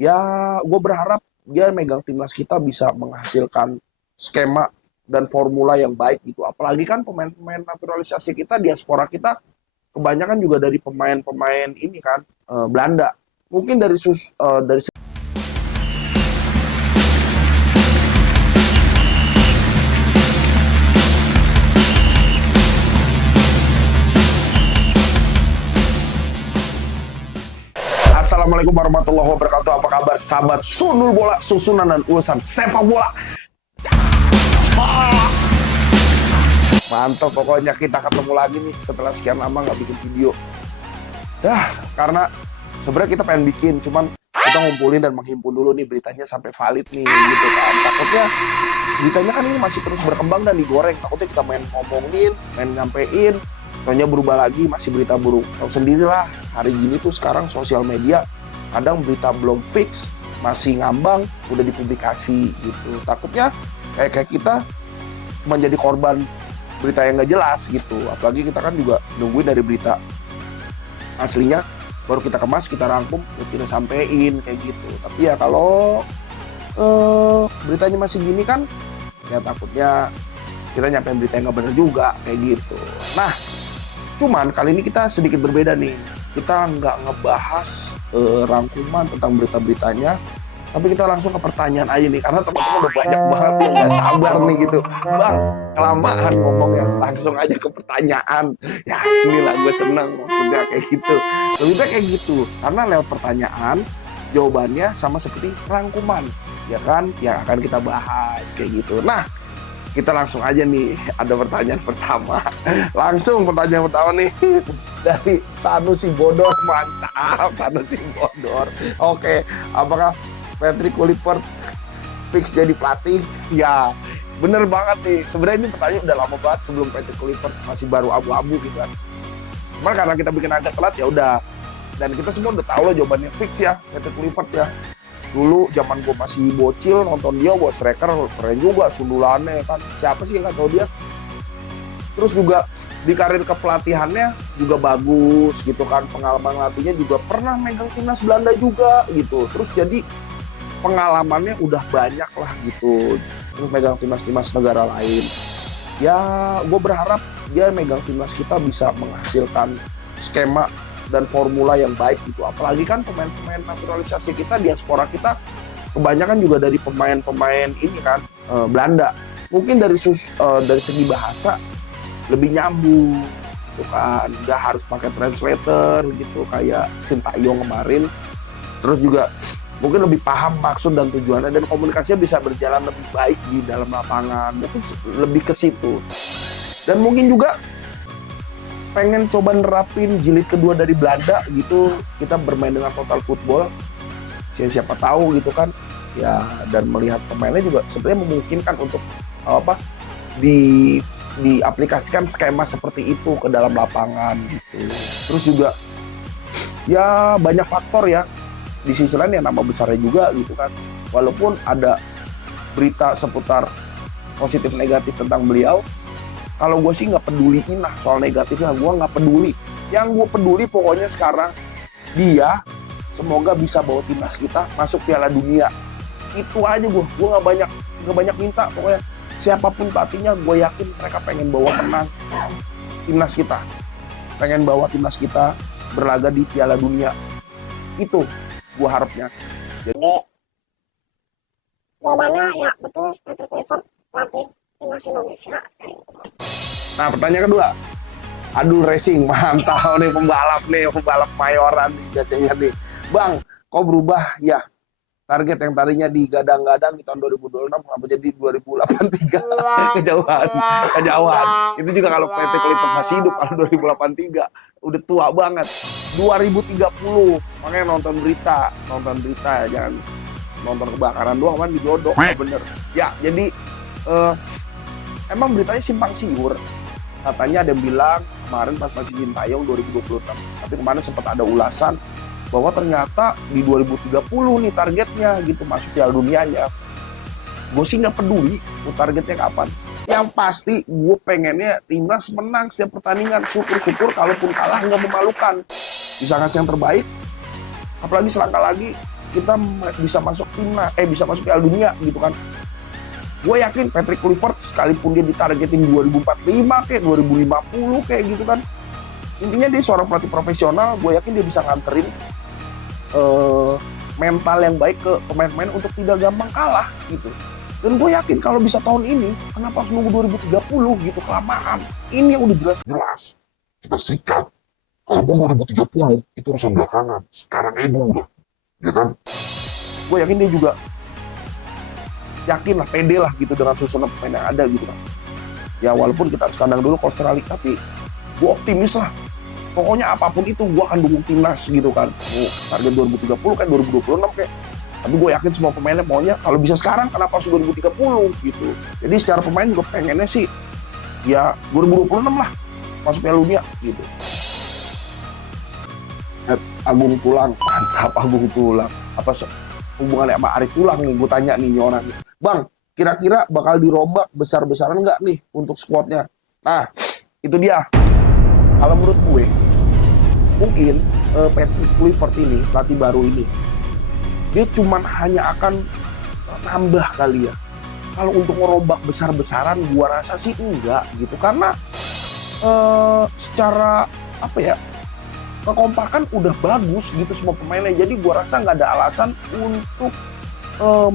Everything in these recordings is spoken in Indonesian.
Ya, gue berharap dia megang timnas kita bisa menghasilkan skema dan formula yang baik gitu. Apalagi kan pemain-pemain naturalisasi kita, diaspora kita, kebanyakan juga dari pemain-pemain ini kan, Belanda. Mungkin dari Assalamualaikum warahmatullahi wabarakatuh. Apa kabar sahabat Sundul Bola, susunan dan ulasan sepak bola? Mantap, pokoknya kita ketemu lagi nih setelah sekian lama nggak bikin video. Karena sebenarnya kita pengen bikin, cuman kita ngumpulin dan menghimpun dulu nih beritanya sampai valid nih gitu kan. Takutnya beritanya kan ini masih terus berkembang dan digoreng. Takutnya kita main ngomongin, main nyampein, taunya berubah lagi, masih berita buruk. Tahu sendirilah, hari gini tuh sekarang sosial media kadang berita belum fix, masih ngambang, udah dipublikasi gitu. Takutnya kayak kita cuma jadi korban berita yang nggak jelas gitu. Apalagi kita kan juga nungguin dari berita aslinya, baru kita kemas, kita rangkum, kita sampein kayak gitu. Tapi ya kalau beritanya masih gini kan, ya takutnya kita nyampein berita yang nggak benar juga kayak gitu. Nah, cuman kali ini kita sedikit berbeda nih. Kita nggak ngebahas rangkuman tentang berita-beritanya, tapi kita langsung ke pertanyaan aja nih, karena teman-teman udah banyak banget yang nggak sabar nih gitu. Bang, kelamaan ngomongnya, langsung aja ke pertanyaan. Ya inilah gue seneng maksudnya kayak gitu. Lebih baik kayak gitu, karena lewat pertanyaan, jawabannya sama seperti rangkuman, ya kan, yang akan kita bahas kayak gitu. Nah, kita langsung aja nih, ada pertanyaan pertama. Langsung pertanyaan pertama nih dari Sanusi Bodor. Mantap, Sanusi Bodor. Oke, apakah Patrick Kluivert fix jadi pelatih? Ya, bener banget nih. Sebenarnya ini pertanyaan udah lama banget sebelum Patrick Kluivert masih baru abu-abu gitu kan. Cuman karena kita bikin agak telat ya udah. Dan kita semua udah tahu lah jawabannya fix ya, Patrick Kluivert ya. Dulu zaman gue masih bocil nonton dia, wah striker keren juga, sundulannya kan. Siapa sih yang nggak tahu dia? Terus juga di karir kepelatihannya juga bagus gitu kan. Pengalaman latihnya juga pernah megang timnas Belanda juga gitu. Terus jadi pengalamannya udah banyak lah gitu. Terus megang timnas-timnas negara lain. Ya gue berharap dia megang timnas kita bisa menghasilkan skema dan formula yang baik gitu. Apalagi kan pemain-pemain naturalisasi kita, diaspora kita, kebanyakan juga dari pemain-pemain ini kan, Belanda. Mungkin dari segi bahasa lebih nyambung gitu kan, nggak harus pakai translator gitu kayak Sintayong kemarin. Terus juga mungkin lebih paham maksud dan tujuannya, dan komunikasinya bisa berjalan lebih baik di dalam lapangan. Mungkin lebih ke situ. Dan mungkin juga pengen coba nerapin jilid kedua dari Belanda gitu, kita bermain dengan total football. Siapa tahu gitu kan ya, dan melihat pemainnya juga sebenarnya memungkinkan untuk diaplikasikan skema seperti itu ke dalam lapangan gitu. Terus juga ya banyak faktor ya, di sisi lain ya nama besarnya juga gitu kan. Walaupun ada berita seputar positif negatif tentang beliau, kalau gue sih nggak peduliin lah soal negatifnya, gue nggak peduli. Yang gue peduli pokoknya sekarang dia semoga bisa bawa timnas kita masuk Piala Dunia. Itu aja gue nggak banyak minta. Pokoknya siapapun pelatihnya, gue yakin mereka pengen bawa menang timnas kita, pengen bawa timnas kita berlaga di Piala Dunia. Itu gue harapnya. Jadi jawabannya ya betul, Patrick Kluivert pelatih timnas Indonesia. Nah, pertanyaan kedua, Adul Racing, mantap nih pembalap mayoran nih biasanya nih. Bang, kok berubah ya target yang tadinya digadang-gadang di tahun 2026 apa jadi 2083? Kejauhan. Itu juga kalau PT Kluivert masih hidup, kalau 2083 udah tua banget. 2030, makanya nonton berita ya, jangan nonton kebakaran doang kan, digodok, bener. Ya, jadi emang beritanya simpang siur. Katanya ada yang bilang kemarin pas masih Sintayong 2026, tapi kemarin sempat ada ulasan bahwa ternyata di 2030 nih targetnya gitu, masuk Piala Dunianya. Gue sih nggak peduli targetnya kapan. Yang pasti gue pengennya timnas menang setiap pertandingan. Syukur-syukur kalaupun kalah nggak memalukan. Bisa ngasih yang terbaik. Apalagi selangkah lagi kita bisa masuk timnas, bisa masuk Piala Dunia gitu kan. Gue yakin Patrick Kluivert sekalipun dia ditargetin 2045 kayak 2050 kayak gitu kan. Intinya dia seorang pelatih profesional, gue yakin dia bisa nganterin mental yang baik ke pemain-pemain untuk tidak gampang kalah gitu. Dan gue yakin kalau bisa tahun ini, kenapa harus nunggu 2030 gitu, kelamaan. Ini yang udah jelas-jelas Kita sikat. Kalaupun 2030 itu urusan belakangan. Sekarang dulu dah. Ya kan? gue yakin dia juga yakin lah, pede lah gitu dengan susunan pemain yang ada gitu kan. Ya walaupun kita harus kandang dulu ke Australia, tapi gue optimis lah. Pokoknya apapun itu gue akan dukung timnas gitu kan. Target 2030 kan 2026 kayak. Tapi gue yakin semua pemainnya maunya kalau bisa sekarang, kenapa harus 2030 gitu. Jadi secara pemain juga pengennya sih ya 2026 lah masuk Piala Dunia gitu. Agung Tulang, mantap Agung Tulang. Apa hubungannya sama Ari Tulang nih, gue tanya nih orang nih. Bang, kira-kira bakal dirombak besar-besaran nggak nih untuk squadnya? Nah, itu dia. Kalau menurut gue, mungkin Patrick Kluivert ini, pelatih baru ini, dia cuman hanya akan nambah kali ya. Kalau untuk ngerombak besar-besaran, gua rasa sih enggak gitu. Karena secara apa ya, kekompakan udah bagus gitu semua pemainnya. Jadi gua rasa nggak ada alasan untuk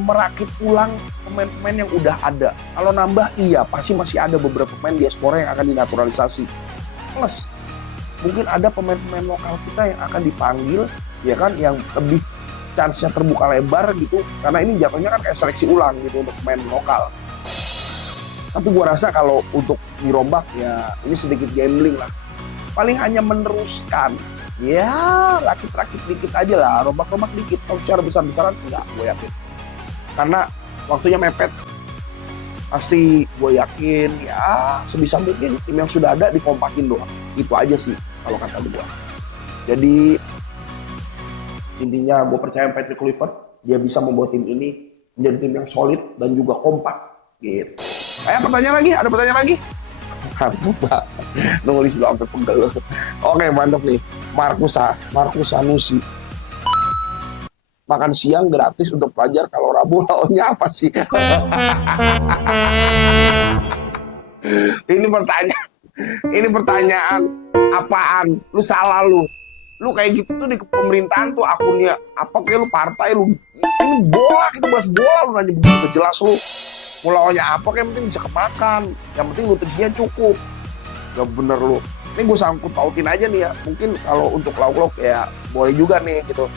merakit ulang pemain-pemain yang udah ada. Kalau nambah iya, pasti masih ada beberapa pemain diaspora yang akan dinaturalisasi. Plus mungkin ada pemain-pemain lokal kita yang akan dipanggil, ya kan, yang lebih chance-nya terbuka lebar gitu, karena ini jatuhnya kan kayak seleksi ulang gitu untuk pemain lokal. Tapi gua rasa kalau untuk dirombak ya ini sedikit gambling lah. Paling hanya meneruskan, ya rakit-rakit dikit aja lah, rombak-rombak dikit. Kalau secara besar-besaran enggak, gue yakin. Karena waktunya mepet. Pasti gue yakin ya sebisa mungkin tim yang sudah ada dikompakin doang. Itu aja sih kalau kata gue. Jadi intinya gue percaya Patrick Kluivert, dia bisa membuat tim ini menjadi tim yang solid dan juga kompak gitu. Pertanyaan lagi? Ada pertanyaan lagi? Mantap Pak, nulis doang sampai pegel. Oke, mantap nih. Markus Sanusi, makan siang gratis untuk pelajar, kalau Rabu lauknya apa sih? Ini pertanyaan apaan? Lu salah lu. Lu kayak gitu tuh di pemerintahan tuh akunnya apa, kayak lu partai lu. Ini bola, kita bahas bola, lu nanya begitu jelas lu. Mulaunya apa, kayak penting bisa kemakan. Yang penting nutrisinya cukup. Gak bener lu. Ini gue sangkut pautin aja nih ya. Mungkin kalau untuk lauk-lauk ya boleh juga nih gitu.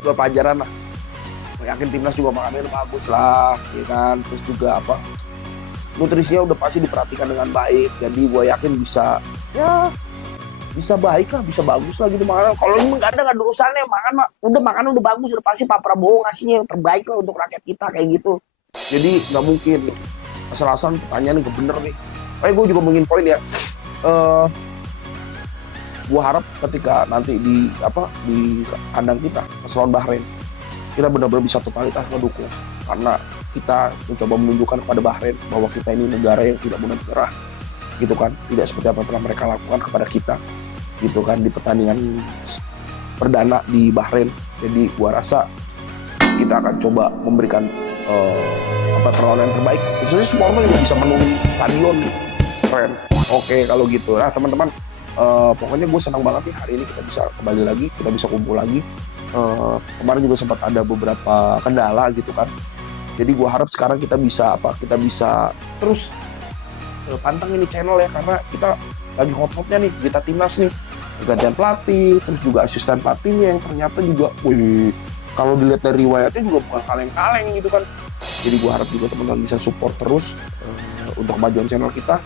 Dua pelajaran lah. Yakin timnas juga makannya bagus lah, ya kan. Terus juga apa, nutrisinya udah pasti diperhatikan dengan baik. Jadi gue yakin bisa, ya bisa baik lah, bisa bagus lah gitu makanan. Kalau ini nggak ada urusannya, makan udah bagus, udah pasti Pak Prabowo ngasihnya yang terbaik lah untuk rakyat kita kayak gitu. Jadi nggak mungkin asal-asalan pertanyaan nggak bener nih. Gue juga mau nginfoin ya. Gue harap ketika nanti di kandang kita lawan Bahrain, kita benar-benar bisa totalitas mendukung, karena kita mencoba menunjukkan kepada Bahrain bahwa kita ini negara yang tidak mudah menyerah gitu kan, tidak seperti apa yang telah mereka lakukan kepada kita gitu kan di pertandingan perdana di Bahrain. Jadi gua rasa kita akan coba memberikan perlawanan yang terbaik, khususnya supporter juga bisa memenuhi stadion gitu. Keren. Oke, kalau gitu. Nah teman-teman, pokoknya gue senang banget nih hari ini kita bisa kembali lagi, kita bisa kumpul lagi. Kemarin juga sempat ada beberapa kendala gitu kan. Jadi gue harap sekarang kita bisa terus pantang ini channel ya, karena kita lagi hot-hotnya nih, kita timnas nih, gantian pelatih, terus juga asisten pelatihnya yang ternyata juga, kalau dilihat dari riwayatnya juga bukan kaleng-kaleng gitu kan. Jadi gue harap juga teman-teman bisa support terus untuk kemajuan channel kita.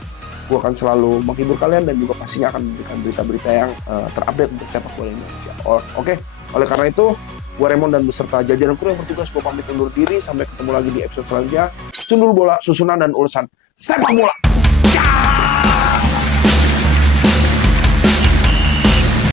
Gue akan selalu menghibur kalian dan juga pastinya akan memberikan berita-berita yang terupdate untuk sepak bola Indonesia. Oke, oleh karena itu, gue Raymond dan beserta jajaran kru yang bertugas, gue pamit undur diri. Sampai ketemu lagi di episode selanjutnya. Sundul bola, susunan dan urusan sepak bola.